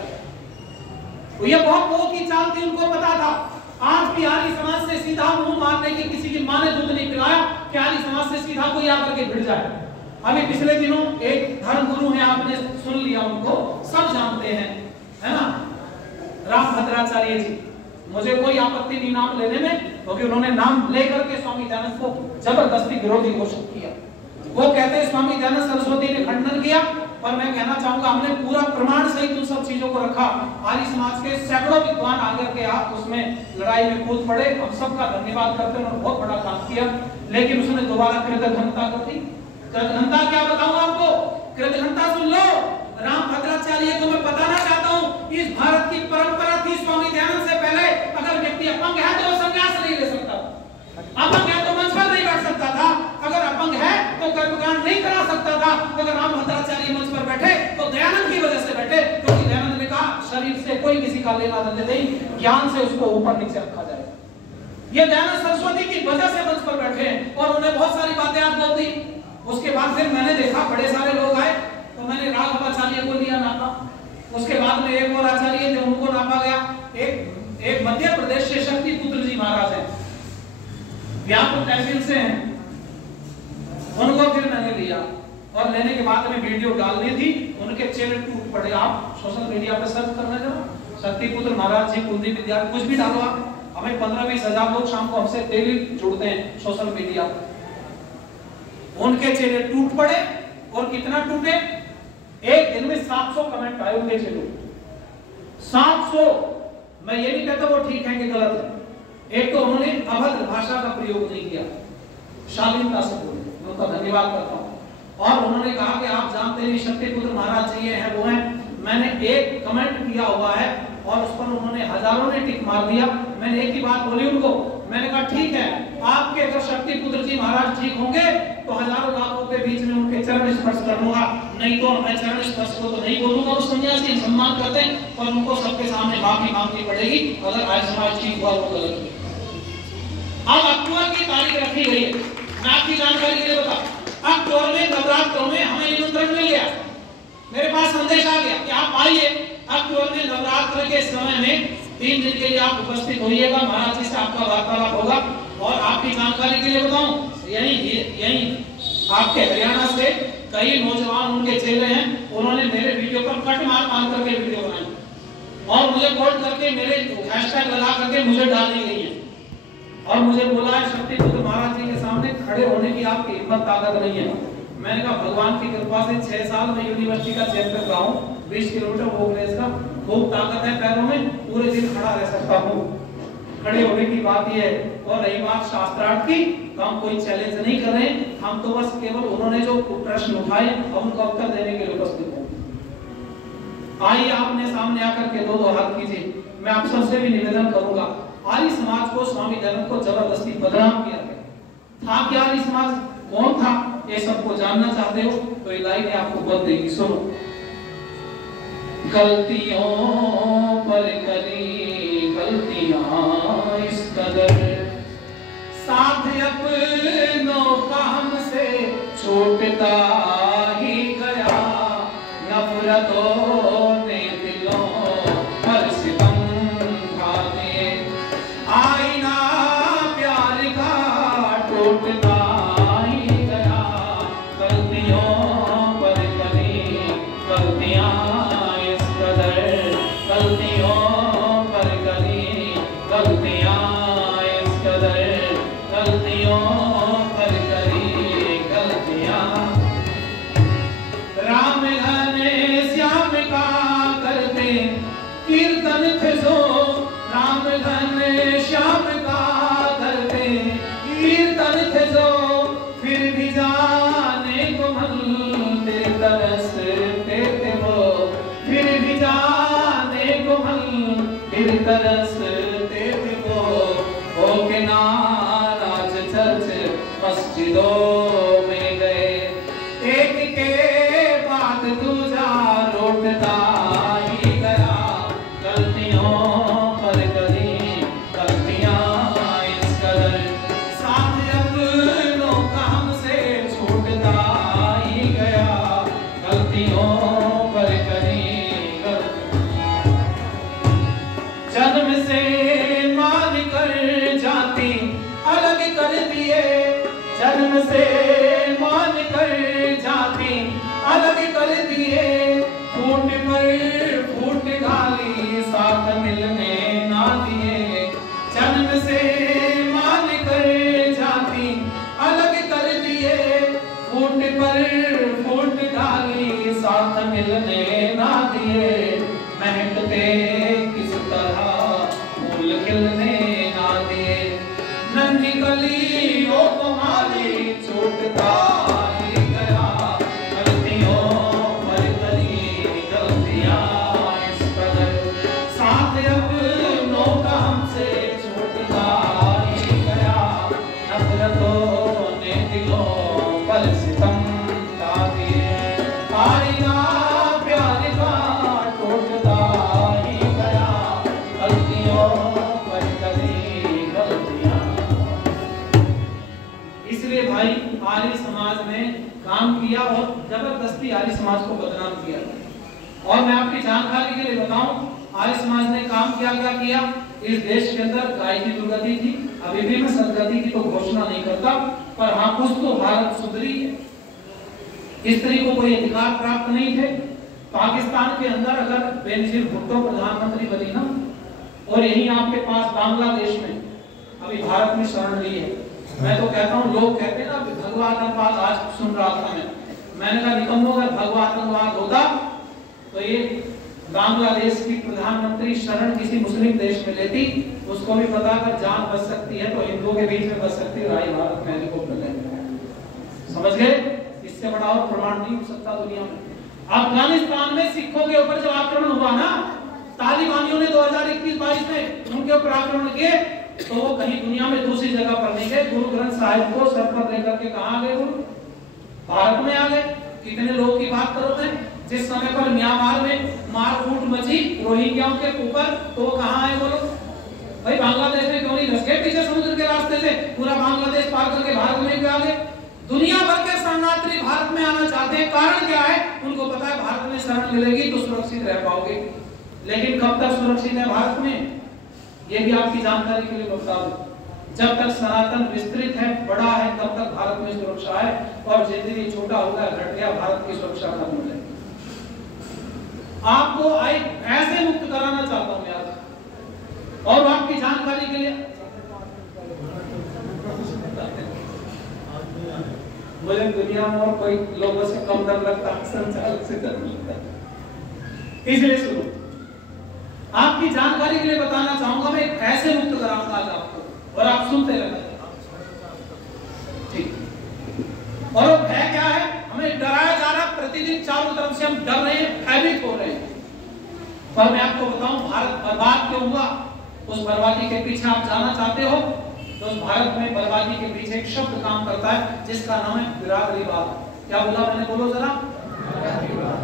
तो ये बहुत लोगों की चाल थी, उनको पता था। आज भी आर्य समाज से सीधा मुंह मारने की किसी की मां ने दूध नहीं पिलाया कि आर्य समाज से सीधा कोई आकर के भिड़ जाए। अभी पिछले दिनों एक धर्म गुरु है, आपने सुन लिया, उनको सब जानते हैं, है ना, राम भद्राचार्य जी। मुझे कोई आपत्ति नहीं नाम लेने में, क्योंकि उन्होंने नाम लेकर के स्वामी दयानंद को जबरदस्ती विरोधी घोषित किया। वो कहते हैं स्वामी दयानंद सरस्वती ने खंडन किया, पर मैं कहना चाहूंगा हमने पूरा प्रमाण सहित उन सब चीजों को रखा। आर्य समाज के सैकड़ों विद्वान आकर के आप उसमें लड़ाई में कूद पड़े, हम सबका धन्यवाद करते हैं और बहुत बड़ा काम किया। लेकिन उसने दोबारा कृतघ्नता कर दी। कृतघ्नता क्या बताऊं आपको, कृतघ्नता सुन लो। राम भद्राचार्य को मैं बताना चाहता हूं, इस भारत की परंपरा थी स्वामी दयानंद से पहले, अगर व्यक्ति अपंग है तो वो संन्यास नहीं ले सकता, अपंग है तो मंच पर नहीं बैठ सकता था, अगर अपंग है तो कर्मकांड नहीं करा सकता था। अगर राम भद्राचार्य मंच पर बैठे तो दयानंद की वजह से बैठे, क्योंकि दयानंद ने कहा शरीर से कोई किसी का लेना देना नहीं, ज्ञान से उसको ऊपर नीचे रखा जाएगा। ये दयानंद सरस्वती की वजह से मंच पर बैठे हैं और उन्हें बहुत सारी बातें आज बोल दी। उसके बाद फिर मैंने देखा बड़े सारे लोग आए तो मैंने राघवाचार्य को लिया नापा, उसके बाद में एक और आचार्य थे उनको नापा गया। एक मध्य प्रदेश से शक्ति पुत्र जी महाराज हैं, व्यापक तहसील से हैं, उनको फिर मैंने लिया और लेने के बाद में वीडियो डालनी थी, उनके चेहरे टूट पड़े। आप सोशल मीडिया पे सर्च करना जरा, शक्ति पुत्र महाराज जी कुलदीप विद्यार्थी कुछ भी डालो आप, हमें 15-20 हजार लोग शाम को हमसे डेली जुड़ते हैं सोशल मीडिया। उनके चेहरे टूट पड़े और कितना टूटे, एक दिन में 700 कमेंट आए उनके चेहरे, 700। मैं ये नहीं कहता वो ठीक है कि गलत है, एक तो उन्होंने अभद्र भाषा का प्रयोग नहीं किया, शालीनता से बोले, मैं उनका धन्यवाद करता हूं। और उन्होंने कहा कि आप जानते हैं शक्ति पुत्र महाराज जी ये हैं वो हैं। मैंने एक कमेंट किया हुआ है और उस पर उन्होंने हजारों ने टिक मार दिया। मैंने एक ही बात बोली उनको, मैंने कहा ठीक है, आपके अगर शक्ति पुत्र जी महाराज ठीक होंगे तो हजारों लाखों के बीच में उनके चरण स्पर्श करूंगा, नहीं तो मैं चरण स्पर्श को तो नहीं बोलूंगा। उस सन्यासी सम्मान करते हैं पर उनको सबके सामने माफी मांगनी पड़ेगी अगर आर्य समाज ठीक हुआ वो गलत। अब अक्टूबर की तारीख रखी गई है, मैं आपकी जानकारी के लिए बता, अक्टूबर में नवरात्रों में हमें निमंत्रण मिल गया, मेरे पास संदेश आ गया कि आप आइए अक्टूबर में नवरात्र के समय में 3 दिन के लिए आप उपस्थित होइएगा, महाराज जी से आपका वार्तालाप होगा। और आपकी जानकारी के लिए बताऊं, यही आपके हरियाणा से कई नौजवान उनके चेले हैं, उन्होंने मेरे वीडियो पर कट मार करके वीडियो बनाई और मुझे कोट करके मेरे हैशटैग लगा करके मुझे डालनी गई है और मुझे बोला है शक्ति पुत्र महाराज जी के सामने खड़े होने की आपकी हिम्मत ताकत नहीं है। मैंने कहा भगवान की कृपा से 6 साल में यूनिवर्सिटी का चैंपियन रहा हूं, 20 किलोमीटर वॉक रेस का, खूब ताकत है पैरों में, पूरे दिन खड़ा रह सकता हूं। खड़े होने की बात ये है। और रही बात शास्त्रार्थ की, तो हम कोई चैलेंज नहीं कर रहे, हम तो बस केवल उन्होंने जो प्रश्न उठाए हम उनका उत्तर देने के लिए उपस्थित हैं। आइए आपने सामने आकर के 2 हाथ कीजिए। मैं आप सबसे भी निवेदन करूंगा, आर्य समाज को स्वामी दयानंद को जबरदस्ती बदनाम किया गया था। क्या आर्य समाज कौन था ये सबको जानना चाहते हो तो ये लाइन आपको बता देगी, सुनो। गलतियों पर करी गलतियां इस कदर, साथ अपनों का हमसे छूटता ही गया, नफरतों ने दिलों पर सितम ढा दिए, आईना प्यार का टूटता ही गया, गलतियों पर करी गलतियां इस कदर, गलतियों पर करी गलतियां इस कदर, गलतियों पर करी गलतियां। राम घने श्याम का करते कीर्तन थे जो, राम घने श्याम का करते कीर्तन थे जो, फिर भी जाने को मंदिर तरसते थे वो, फिर भी जाने को मंदिर तरसते थे वो के नाराज चर्च मस्जिदों में गए, एक के बाद दूजा लौटता ही गया, गलतियों पर करी गलतियां इस कदर, साथ अपनों का हमसे छूटता ही गया, गलतियों पर करी जन्म से मान कर जाती अलग कर दिए, जन्म से मान कर जाती अलग कर दिए, प्यारी का टूटता ही गया, गलतियों पर कभी गलतियां। इसलिए भाई आर्य समाज ने काम किया और जबरदस्ती आर्य समाज को बदनाम किया। और मैं आपकी जानकारी के लिए बताऊं, आर्य समाज ने काम क्या किया। इस देश के अंदर गाय की दुर्गति थी, अभी भी मैं सदगति की तो घोषणा नहीं करता, पर हाँ कुछ तो भारत सुधरी है। स्त्री को कोई अधिकार प्राप्त नहीं थे। पाकिस्तान के अंदर अगर बेनजीर भुट्टो प्रधानमंत्री बनी ना, और यही आपके पास बांग्लादेश में अभी भारत में शरण ली है, मैं तो कहता हूँ, लोग कहते हैं ना भगवा आतंकवाद, आज सुन रहा था मैंने कहा निकम्मो, अगर भगवा आतंकवाद होता तो ये बांग्लादेश की प्रधानमंत्री शरण किसी मुस्लिम देश में लेती, उसको भी पता अगर जान बच सकती है तो हिंदुओं के बीच में बच सकती है, राय भारत में हेलीकॉप्टर लेंगे। समझ गए? इससे बड़ा और प्रमाण नहीं हो सकता दुनिया में। अफगानिस्तान में सिखों के ऊपर जब आक्रमण हुआ ना, तालिबानियों ने 2021-22 में उनके ऊपर आक्रमण किए, तो वो कहीं दुनिया में दूसरी जगह पर नहीं गए, गुरु ग्रंथ साहिब को सर पर लेकर के कहां गए? गुरु भारत में आ गए। कितने लोगों की बात करोगे? जिस समय पर म्यांमार में मारकूट मची रोहिंग्याओं के ऊपर, तो वो कहां आए बोलो? भाई बांग्लादेश में क्यों नहीं घुस गए पीछे समुद्र के रास्ते से, पूरा बांग्लादेश पार करके भारत में क्यों आ गए? दुनिया भर के शरणार्थी भारत में आना चाहते हैं, कारण क्या है? उनको पता है भारत में शरण मिलेगी तो सुरक्षित रह पाओगे। लेकिन कब तक सुरक्षित है भारत में, ये भी आपकी जानकारी के लिए बता दूं। जब तक सनातन विस्तृत है, बड़ा है, तब तक भारत में सुरक्षा है, और जिंदगी छोटा होगा, घट गया, भारत की सुरक्षा खत्म हो जाएगी। आपको ऐसे मुक्त कराना चाहता हूं मैं आज, और आपकी जानकारी के लिए मुझे दुनिया में और कोई लोगों से कम डर लगता है, संचालक से डर लगता है। इसलिए सुनो, आपकी जानकारी के लिए बताना चाहूंगा, मैं ऐसे मुक्त कराऊंगा आज आपको, और आप सुनते रहना। ठीक, और वो है क्या है? हमें डराया जा रहा, प्रतिदिन चारों तरफ से हम डर रहे हैं, भयभीत हो रहे हैं। पर मैं आपको बताऊं, भारत बर्बाद क्यों हुआ, उस बर्बादी के पीछे आप जाना चाहते हो, तो उस भारत में बर्बादी के पीछे एक शब्द काम करता है, जिसका नाम है बिरादरीवाद। क्या बोला मैंने? बोलो जरा,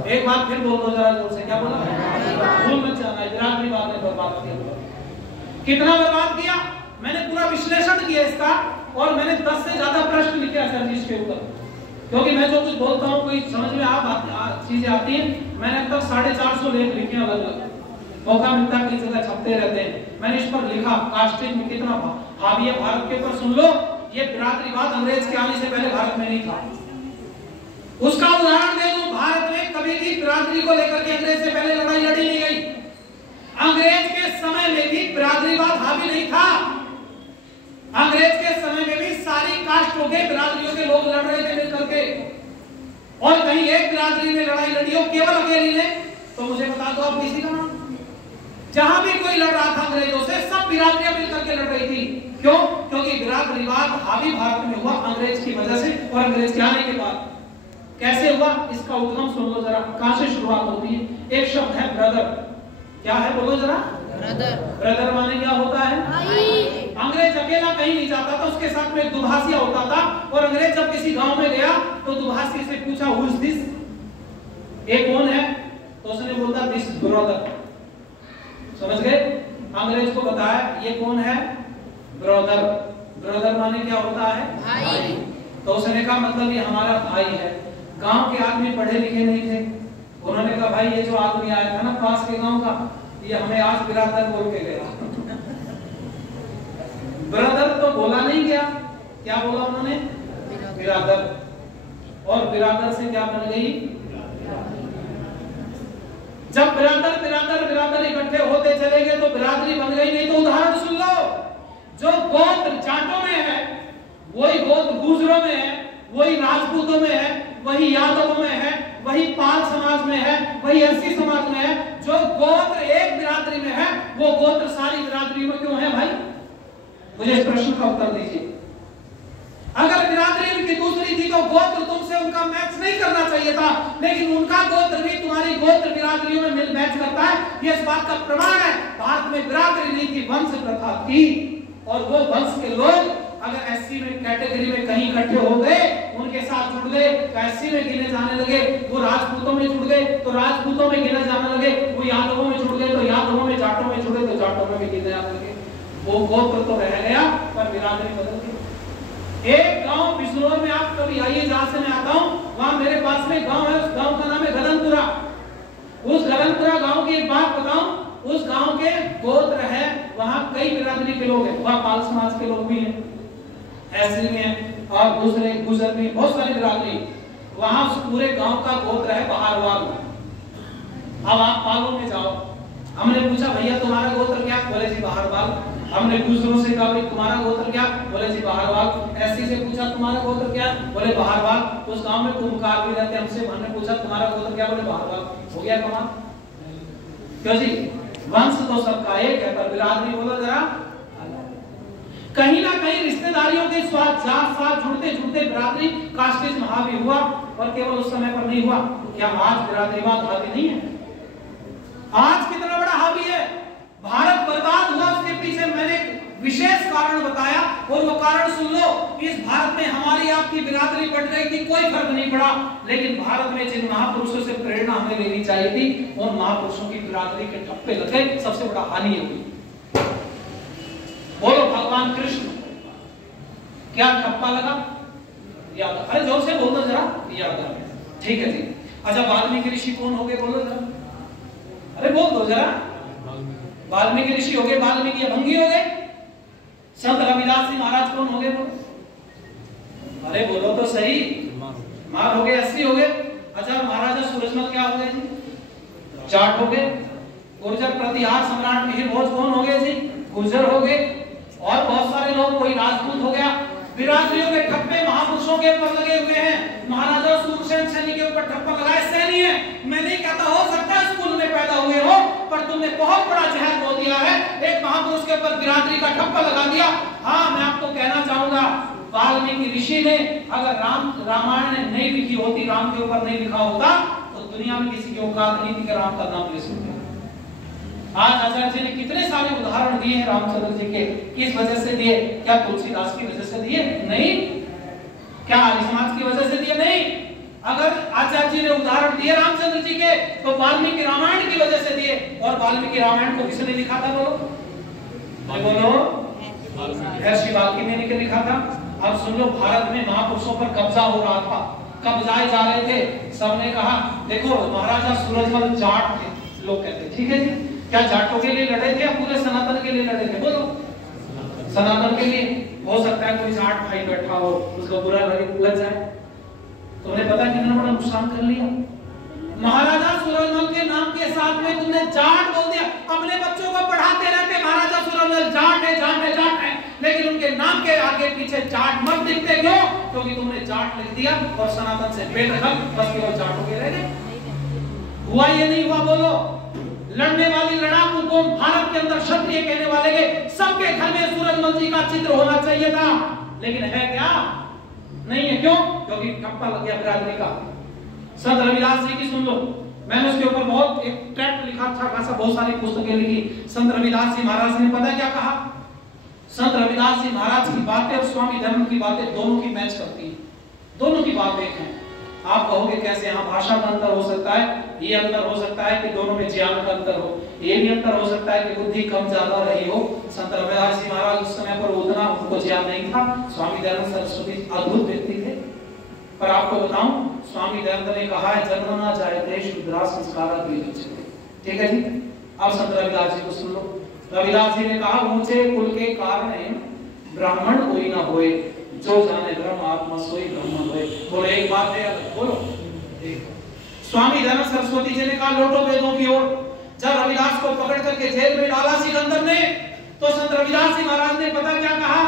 एक बार फिर बोल दो जरा जोर से, क्या बोला? भूल मत जाना, बिरादरीवाद ने बर्बाद किया। कितना बर्बाद किया? मैंने पूरा विश्लेषण किया इसका, और मैंने 10 से ज्यादा प्रश्न लिखे सर जी इसके ऊपर, क्योंकि मैं जो कुछ बोलता हूँ कोई समझ में चीजें आती हैं। मैंने अब तक 450 लेख लिखे अलग अलग, मौका मिलता है कई जगह छपते रहते हैं। मैंने इस पर लिखा, कास्टिंग में कितना हावी है भारत के ऊपर, सुन लो। ये बिरादरीवाद अंग्रेज के आने से पहले भारत में नहीं था। उसका उदाहरण दे दूं, भारत में कभी भी बिरादरी को लेकर के अंग्रेज से पहले लड़ाई लड़ी नहीं गई। अंग्रेज के समय में भी बिरादरीवाद हावी नहीं था। अंग्रेज के समय में भी सारी कास्टों के, बिरादरियों के लोग लड़ रहे थे मिलकर के, और कहीं एक बिरादरी ने लड़ाई लड़ी हो केवल अकेली ने, तो मुझे बता दो आप किसी का नाम। जहां भी कोई लड़ रहा था अंग्रेजों से, सब बिरादरियां मिलकर के लड़ रही थी। क्यों? क्योंकि बिरादरीवाद हावी भारत में हुआ अंग्रेज की वजह से, और अंग्रेज के आने के बाद कैसे हुआ, इसका उद्गम सुन लो जरा, कहां से शुरुआत होती है। एक शब्द है ब्रदर। क्या है बोलो जरा? ब्रदर। ब्रदर माने क्या होता है? भाई। अंग्रेज अकेला कहीं नहीं जाता था, उसके साथ में एक दुभाषिया होता था, और अंग्रेज जब किसी गांव में गया तो दुभाषी से पूछा हु इज दिस, ये कौन है? तो उसने बोला दिस ब्रदर। समझ गए? अंग्रेज को बताया ये कौन है? ब्रदर। ब्रदर माने क्या होता है? भाई। तो उसने कहा मतलब ये हमारा भाई है। गांव के आदमी पढ़े लिखे नहीं थे, उन्होंने कहा भाई ये जो आदमी आया था ना पास के गांव का, ये हमें आज बिरादर बोल के गया। ब्रदर तो बोला नहीं गया, क्या बोला उन्होंने? बिरादर। और बिरादर से क्या बन गई? जब बिरादर बिरादर बिरादर इकट्ठे होते चले गए तो बिरादरी बन गई। नहीं तो उदाहरण सुन लो, जो गोत्र जाटों में है वही गोत्र गुर्जरों में है, वही राजपूतों में है, वही यादवों में है, वही पाल समाज में है, वही एससी समाज में है। जो गोत्र एक बिरादरी में है वो गोत्र सारी बिरादरी में क्यों है भाई? मुझे इस प्रश्न का उत्तर दीजिए। अगर बिरादरी उनकी दूसरी थी तो गोत्र तुमसे उनका मैच नहीं करना चाहिए था, लेकिन उनका गोत्र भी तुम्हारी गोत्र बिरादरियों में मिल मैच करता है। ये इस बात का प्रमाण है, भारत में बिरादरी नहीं थी, वंश प्रथा थी, और वो वंश के लोग अगर एससी में कैटेगरी में कहीं इकट्ठे हो गए, उनके साथ जुड़ गए तो एससी में गिने जाने लगे, वो राजपूतों में जुड़ गए तो राजपूतों में गिने जाने लगे, वो यादवों में जुड़ गए तो यादवों में, जाटों में जुड़े तो जाटों में भी गिने जाने लगे। वो गोत्र तो रह गया पर बिरादरी बदल गई। एक गांव बिजनौर में आप कभी आइए, जहां से मैं आता हूं, वहां मेरे पास में गांव है, उस गांव का नाम है गदनपुरा। उस गदनपुरा गांव की एक बात बताऊं, उस गांव के गोत्र है, वहां कई बिरादरी के लोग हैं, वहां पाल समाज के लोग भी हैं, ऐसे में हैं, और दूसरे गुजर भी, बहुत सारी बिरादरी। वहां उस पूरे गांव का गोत्र है बहारवाल। अब आप पालों में जाओ, हमने पूछा भैया तुम्हारा गोत्र क्या? बोले जी बहारवाल। हमने गुजरों से कहा भाई तुम्हारा गोत्र क्या? बोले जी बहारवाल। ऐसी से पूछा तुम्हारा गोत्र क्या? बोले बहारवाल। उस गांव में कुंभकार भी रहते, हमसे हमने पूछा तुम्हारा गोत्र क्या? बोले बहारवाल। हो गया कमाल। क्यों जी? वंश तो सबका एक है पर बिरादरी बोलो जरा। कहीं ना कहीं रिश्तेदारियों के साथ जुड़ते जुड़ते बिरादरी कास्टिज्म हावी हुआ, और केवल उस समय पर नहीं हुआ। क्या आज बिरादरीवाद हावी नहीं है? आज कितना बड़ा हावी है। भारत बर्बाद हुआ, उसके पीछे मैंने विशेष कारण बताया, और वो कारण सुन लो। इस भारत में हमारी आपकी बिरादरी बढ़ गई थी, कोई फर्क नहीं पड़ा, लेकिन भारत में जिन महापुरुषों से प्रेरणा हमें लेनी चाहिए थी, उन महापुरुषों की बिरादरी के ठप्पे लग गए, सबसे बड़ा हानि हुई। बोलो भगवान कृष्ण क्या ठप्पा लगा? याद? अरे जोर से बोल दो जरा, याद आ गया। ठीक है जी। अच्छा, वाल्मीकि ऋषि कौन हो गए? बोलो जरा, अरे बोल दो जरा। वाल्मीकि ऋषि हो गए, वाल्मीकि अभंगी हो गए। संत रविदास जी महाराज कौन हो गए? बोलो, अरे बोलो तो सही। मार हो गए, अस्सी हो गए। अच्छा, महाराजा सूरजमल क्या हो गए जी? जाट हो गए। गुर्जर प्रतिहार सम्राट मिहिर भोज कौन हो गए जी? गुर्जर हो गए। और बहुत सारे लोग, कोई राजपूत हो गया। बिरादरियों के ठप्पे महापुरुषों के ऊपर लगे हुए हैं। महाराजा सूरसेन सैनी के ऊपर ठप्पा लगाए, सैनी है। मैं नहीं कहता हो सकता है स्कूल में पैदा हुए हो, पर तुमने बहुत बड़ा जहर बोल दिया है। एक महापुरुष के ऊपर बिरादरी का ठप्पा लगा दिया। हाँ, मैं आपको कहना चाहूंगा, वाल्मीकि ऋषि ने अगर रामायण नहीं लिखी होती, राम के ऊपर नहीं लिखा होता, तो दुनिया में किसी की औकात नहीं थी कि राम का नाम ले सकते। आज आचार्य जी ने कितने सारे उदाहरण दिए हैं रामचंद्र जी के, किस वजह से दिए? क्या तुलसीदास की वजह से दिए? नहीं। क्या आर्य समाज की वजह से दिए? नहीं। अगर आचार्य जी ने उदाहरण दिए रामचंद्र जी के, तो वाल्मीकि रामायण की वजह से दिए। और वाल्मीकि रामायण को किसने लिखा था? बोलो बोलो, महर्षि वाल्मीकि ने लिखा था। अब सुन लो, भारत में महापुरुषों पर कब्जा हो रहा था, कब्जाए जा रहे थे। सबने कहा देखो, महाराजा सूरजमल जाट थे, लोग कहते, ठीक है जी। क्या जाटों के लिए लड़े थे या पूरे सनातन के लिए लड़े थे? बोलो, सनातन के लिए। हो सकता है कोई जाट भाई बैठा हो, उसको बुरा लग जाए। तुमने पता कितना बड़ा नुकसान कर लिया। महाराजा सूरजमल के नाम के साथ में तुमने जाट बोल दिया। अपने बच्चों को पढ़ाते रहते महाराजा सूरजमल जाट है, जाट है, जाट है, लेकिन उनके नाम के आगे पीछे जाट मत लिखते। क्यों? क्योंकि तुमने जाट लिख दिया और सनातन से बेदखल, बस केवल जाटों के रह गए। हुआ ये नहीं हुआ? बोलो। लड़ने वाली लड़ाकू कौम, भारत के अंदर क्षत्रिय कहने वाले के सबके घर में सूरजमल जी का चित्र होना चाहिए था, लेकिन है क्या? नहीं है। क्यों? क्योंकि ठप्पा लग गया बिरादरी का। संत रविदास जी की सुन लो, मैंने उसके ऊपर बहुत एक ट्रैक्ट लिखा था, खासा बहुत सारी पुस्तकें लिखी। संत रविदास जी महाराज ने पता क्या कहा? संत रविदास जी महाराज की बातें और स्वामी धर्म की बातें दोनों की मैच करती हैं, दोनों की बातें एक हैं। आप कहोगे कैसे? यहाँ भाषा का अंतर हो सकता है, ये अंतर हो सकता है कि दोनों में ज्ञान का अंतर हो, ये भी अंतर हो सकता है कि बुद्धि कम ज्यादा रही हो। संत रविदास जी महाराज उस समय पर उतना उनको ज्ञान नहीं था। स्वामी दयानंद सरस्वती अद्भुत व्यक्ति थे, पर आपको बताऊं, स्वामी दयानंद ने कहा है जन्म ना जाए देश शुद्रा संस्कार। ठीक है जी। अब संत रविदास जी को सुन लो। रविदास जी ने कहा, ऊंचे कुल के कारण ब्राह्मण कोई ना होए, जो जाने ब्रह्म आत्मा सोई ब्रह्म होए। बोलो एक बात है, बोलो। स्वामी दयानंद सरस्वती जी ने कहा लौटो वेदों की ओर। जब रविदास को पकड़ करके जेल में डाला सिकंदर ने, तो संत रविदास जी महाराज ने पता क्या कहा?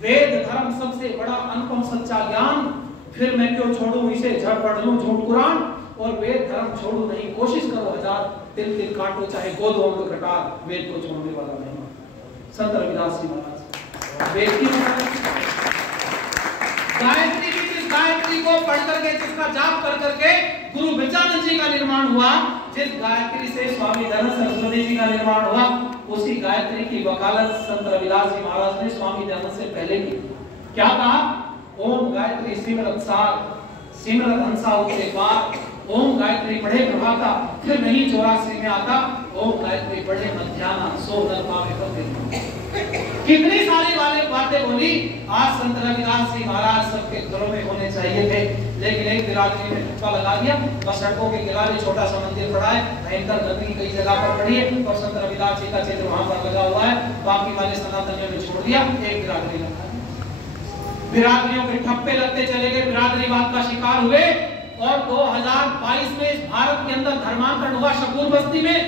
वेद धर्म सबसे बड़ा अनुपम सच्चा ज्ञान, फिर मैं क्यों छोड़ूं इसे, झड़ पढ़ लूं झूठ कुरान। और वेद धर्म छोड़ू नहीं, कोशिश करो हजार, तिल तिल काटो चाहे गोद अंग कटार, वेद को छोड़ने वाला नहीं। संत रविदास जी महाराज वेद की गायत्री की, जिस गायत्री को पढ़ करके, जिसका जाप कर करके गुरु विचानंद जी का निर्माण हुआ, जिस गायत्री से स्वामी दयानंद सरस्वती जी का निर्माण हुआ, उसी गायत्री की वकालत संत रविदास जी महाराज ने स्वामी दयानंद से पहले की। क्या कहा? ओम गायत्री सिमरत सार, सिमरत हंसा उठे पार, ओम गायत्री पढ़े प्रभाता, फिर नहीं 84 में आता, ओम गायत्री पढ़े मध्याह्न, सो नर पावे कभी। कितनी सारी बातें बोली। आज संत रविदास जी महाराज सबके घरों में होने चाहिए थे, लेकिन एक बिरादरी में ठप्पा लगा दिया। बस सड़कों के किनारे छोटा सा मंदिर पड़ा है, भयंकर गंदगी कई जगह पर पड़ी है, और संत रविदास जी का चित्र वहां पर लगा हुआ है, बाकी वाले सनातनियों ने छोड़ दिया, एक बिरादरी लगा। बिरादरियों के ठप्पे लगते चले गए, बिरादरीवाद का शिकार हुए, और 2022 में इस भारत के अंदर धर्मांतरण हुआ शकूर बस्ती में,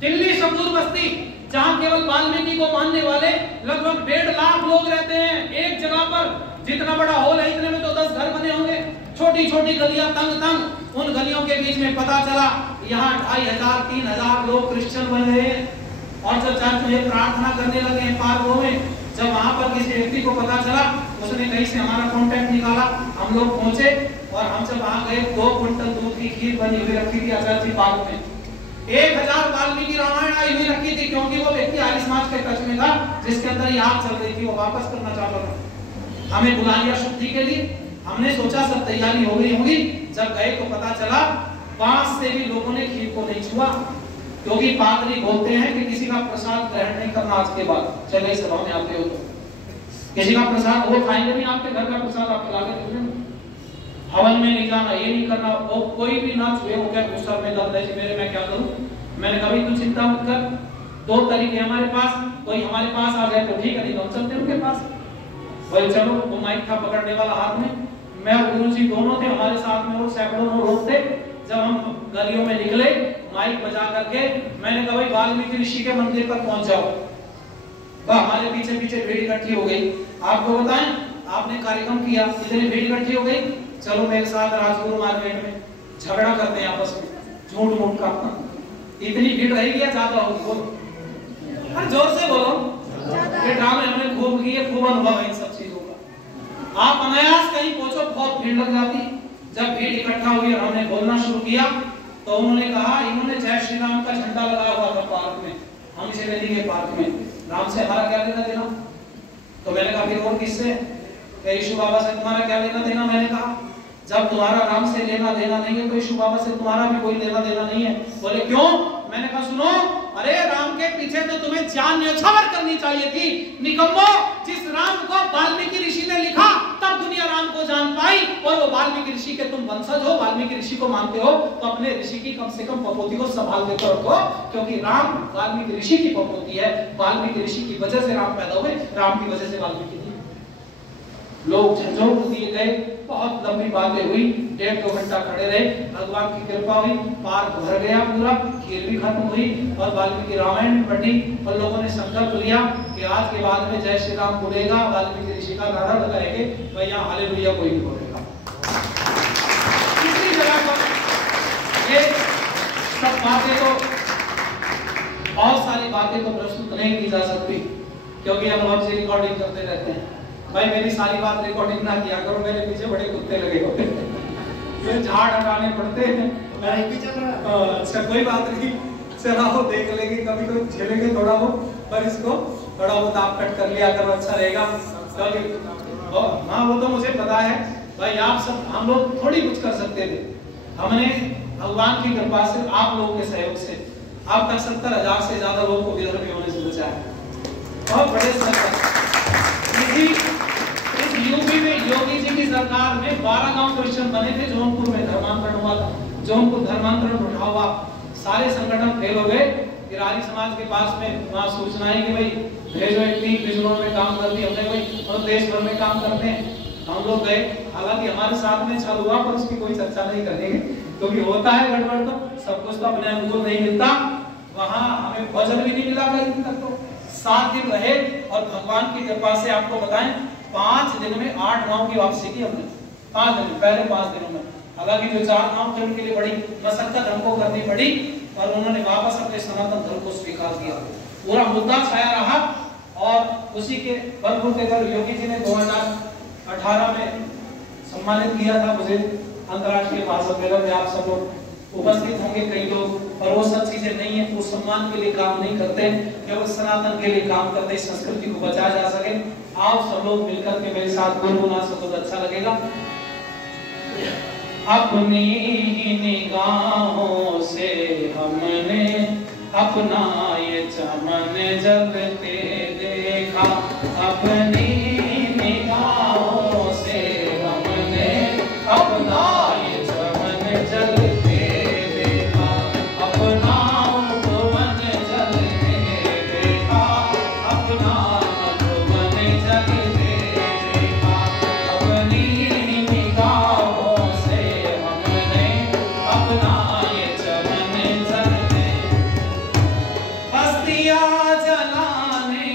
दिल्ली शकूर बस्ती, जहां केवल वाल्मीकि को मानने वाले लगभग 1.5 लाख लोग रहते हैं एक जगह पर। जितना बड़ा हॉल है, इतने में तो 10 घर बने होंगे, छोटी छोटी गलियां तंग तंग। उन गलियों के बीच में पता चला यहाँ 2500 3000 लोग क्रिश्चियन बन गए हैं, और जब चर्च में प्रार्थना करने लगे हैं पार्कों में, जब वहां पर किसी व्यक्ति को पता चला, उसने कहीं से हमारा कांटेक्ट निकाला, हम लोग पहुंचे, और हम जब वहां गए 2 क्विंटल दूध की खीर बनी हुई रखी थी आचार्य जी पार्क में, 1000 वाल्मीकि रामायण आई हुई रखी थी, क्योंकि वो व्यक्ति आर्य समाज के टच में था, जिसके अंदर ये आग चल रही थी, वो वापस करना चाहता था। हमें बुला लिया शुद्धि के लिए, हमने सोचा सब तैयारी हो गई होगी, जब गए तो पता चला 5 से भी लोगों ने खीर को नहीं छुआ, क्योंकि पादरी बोलते हैं कि किसी का प्रसाद ग्रहण नहीं करना आज के बाद, चले सभा में आते हो तो किसी का प्रसाद वो खाएंगे नहीं, आपके घर का प्रसाद आप खिला के देंगे, हवन में नहीं जाना, ये नहीं करना, वो कोई भी ना छुए। हो गया गुस्सा में दर्द है मेरे, मैं क्या करूं? मैंने कभी तू चिंता मत कर, 2 तरीके हमारे पास, कोई हमारे पास आ जाए तो ठीक है, नहीं तो हम चलते हैं उनके पास। बोले चलो, वो माइक था पकड़ने वाला हाथ में, मैं और गुरुजी दोनों थे हमारे साथ में, और सैकड़ों लोग थे। जब हम गलियों में निकले माइक बजा करके, मैंने कहा भाई वाल्मीकि ऋषि के मंदिर पर पहुंच जाओ। हमारे पीछे पीछे भीड़ इकट्ठी हो गई। आपको बताएं, आपने कार्यक्रम किया, इतनी भीड़ इकट्ठी हो गई, चलो मेरे साथ राजगुरु मार्केट में झगड़ा करते हैं आपस में, झूठ मूठ का। इतनी भीड़ रहेगी या ज्यादा होगी? बोलो, अरे जोर से बोलो। ये ड्रामे हमने खूब किए, खूब अनुभव है इन सब चीजों का। आप अनायास कहीं पहुंचो, बहुत भीड़ लग जाती। जब भीड़ इकट्ठा हुई और हमने बोलना शुरू किया, तो उन्होंने कहा, इन्होंने जय श्री राम का झंडा लगाया हुआ था पार्क में, हम इसे ले लेंगे पार्क में, राम से हमारा क्या लेना देना? तो मैंने कहा फिर और किससे? यीशु बाबा से तुम्हारा क्या लेना देना? मैंने कहा जब तुम्हारा राम से लेना देना नहीं है, तो यीशु बाबा से तुम्हारा भी कोई लेना देना नहीं है। बोले क्यों? मैंने कहा सुनो, अरे राम के पीछे तो तुम्हें जान न्यौछावर करनी चाहिए थी, निकम्मो। जिस राम को वाल्मीकि ऋषि ने लिखा, तब दुनिया राम को जान पाई, और वो वाल्मीकि ऋषि के तुम वंशज हो, वाल्मीकि ऋषि को मानते हो, तो अपने ऋषि की कम से कम पपोती को संभाल के रखो, क्योंकि राम वाल्मीकि ऋषि की पपोती है। वाल्मीकि ऋषि की वजह से राम पैदा हुए, राम की वजह से वाल्मीकि। लोग झंझोर दिए गए, बहुत लंबी बातें हुई, 1.5-2 घंटा खड़े रहे, भगवान की कृपा हुई, पार्क भर गया पूरा, खीर भी खत्म हुई, और वाल्मीकि रामायण भी पढ़ी, और लोगों ने संकल्प लिया कि आज के बाद में जय श्री राम बोलेगा, वाल्मीकि ऋषि का नारा लगाएंगे, भाई यहाँ हालेलुया कोई नहीं बोलेगा। इसी जगह पर ये सब बातें तो, बहुत सारी बातें तो प्रस्तुत नहीं की जा सकती, क्योंकि हम अब से रिकॉर्डिंग करते रहते हैं। भाई मेरी सारी बात रिकॉर्डिंग ना किया करो, मेरे पीछे बड़े कुत्ते लगे होते हैं, फिर झाड़ हटाने पड़ते हैं। अच्छा कोई बात नहीं, चलाओ देख लेंगे, कभी कभी झेलेंगे थोड़ा बहुत, पर इसको थोड़ा बहुत आप कट कर लिया करो, अच्छा रहेगा। हाँ वो तो मुझे पता है भाई, आप सब, हम लोग थोड़ी कुछ कर सकते थे, हमने भगवान की कृपा से, आप लोगों के सहयोग से अब तक 70,000 से ज्यादा लोगों को विधर्मी होने से बचाया, और बड़े इस यूपी में योगी जी की सरकार में 12 गांव क्रिश्चियन बने थे, जौनपुर में धर्मांतरण हुआ था, जौनपुर धर्मांतरण उठा हुआ, सारे संगठन फेल हो गए। फिर आर्य समाज के पास में वहां सूचना है कि भाई भेजो एक टीम, बिजनौर में काम करती, हमने भाई और देश भर में काम करते हैं, हम लोग गए। हालांकि हमारे साथ में छल हुआ, पर उसकी कोई चर्चा नहीं करेंगे, क्योंकि होता है गड़बड़, तो सब कुछ तो अपने अनुकूल नहीं मिलता। वहां हमें भोजन भी नहीं मिला कई दिन तक, तो 7 दिन रहे, और भगवान की कृपा से आपको बताएं 5 दिन में 8 गांव की वापसी की हमने, 5 दिन में, पहले 5 दिनों में। हालांकि जो 4 गांव थे उनके लिए बड़ी मशक्कत हमको करनी पड़ी, और उन्होंने वापस अपने सनातन धर्म को स्वीकार किया। पूरा मुद्दा छाया रहा, और उसी के बलबूते पर योगी जी ने 2018 में सम्मानित किया था मुझे अंतर्राष्ट्रीय महासम्मेलन में। आप सब लोग उपस्थित होंगे कई लोग, और वो सब चीजें नहीं है, वो सम्मान के लिए काम नहीं करते, केवल सनातन के लिए काम करते, इस संस्कृति को बचाया जा सके। आप सब लोग मिलकर के मेरे साथ गुनगुना सको तो अच्छा लगेगा। अपनी निगाहों से हमने अपना ये चमन जलते देखा, अपनी निगाहों से हमने अपना ये चमन जलते देखा, अपना मन जलते देखा, अपना मन जलते देखा, अपनी निगाहों से हमने अपना ये चमन जलते। बस्तियाँ जलाने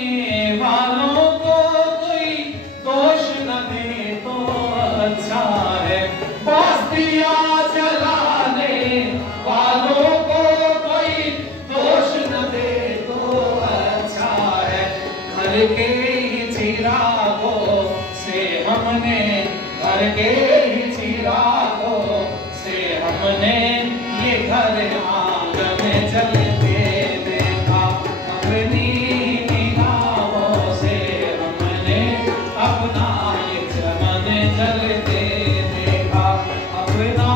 वालों को कोई दोष न दे तो अच्छा है, बस्तियाँ जलाने वालों को कोई दोष न दे तो अच्छा है। घर के ही चिरागों से हमने, घर के ही चिरागों से हमने ये घर आंगन जलते देखा, अपनी निगाहों से हमने अपना ये चमन जलते देखा, अपना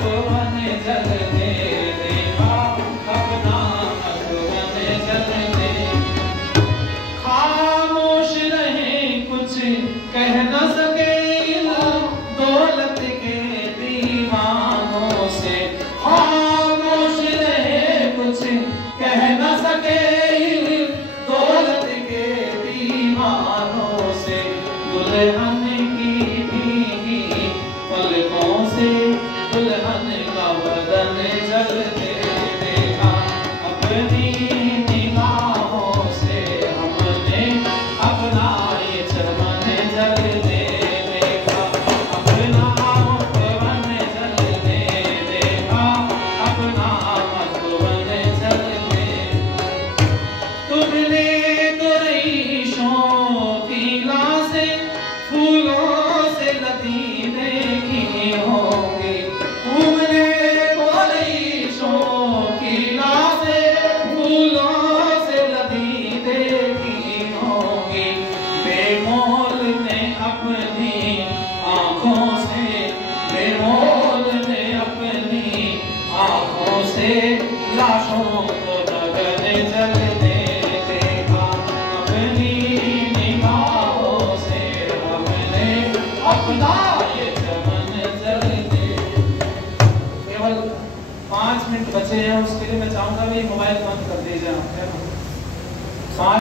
मन जलते देखा, अपना मन जलते। खामोश रहे कुछ कह न सके दौलत के दीवानों से, खामोश रहे कुछ कह न सके दौलत के दीवानों से। दुल्हन की भीगी पलकों से दुल्हन का बदन जलते देखा, अपनी निगाहों से हमने अपना ये चमन जलते देखा, अपना मन जलते देखा, अपना मन जलते। तुमने तो रईसों की लाशें फूलों से लदी देखी होंगी, तुमने तो रईसों की लाशें फूलों से लदी देखी होंगी। बेमोल ने अपनी आँखों से, बेमोल ने अपनी आँखों से लाशों को नगन जलते देखा, अपनी निगाहों से हमने अपना ये चमन जलते। केवल 5 मिनट बचे हैं, उसके लिए मैं चाहूंगा भी मोबाइल बंद कर दीजिए आप।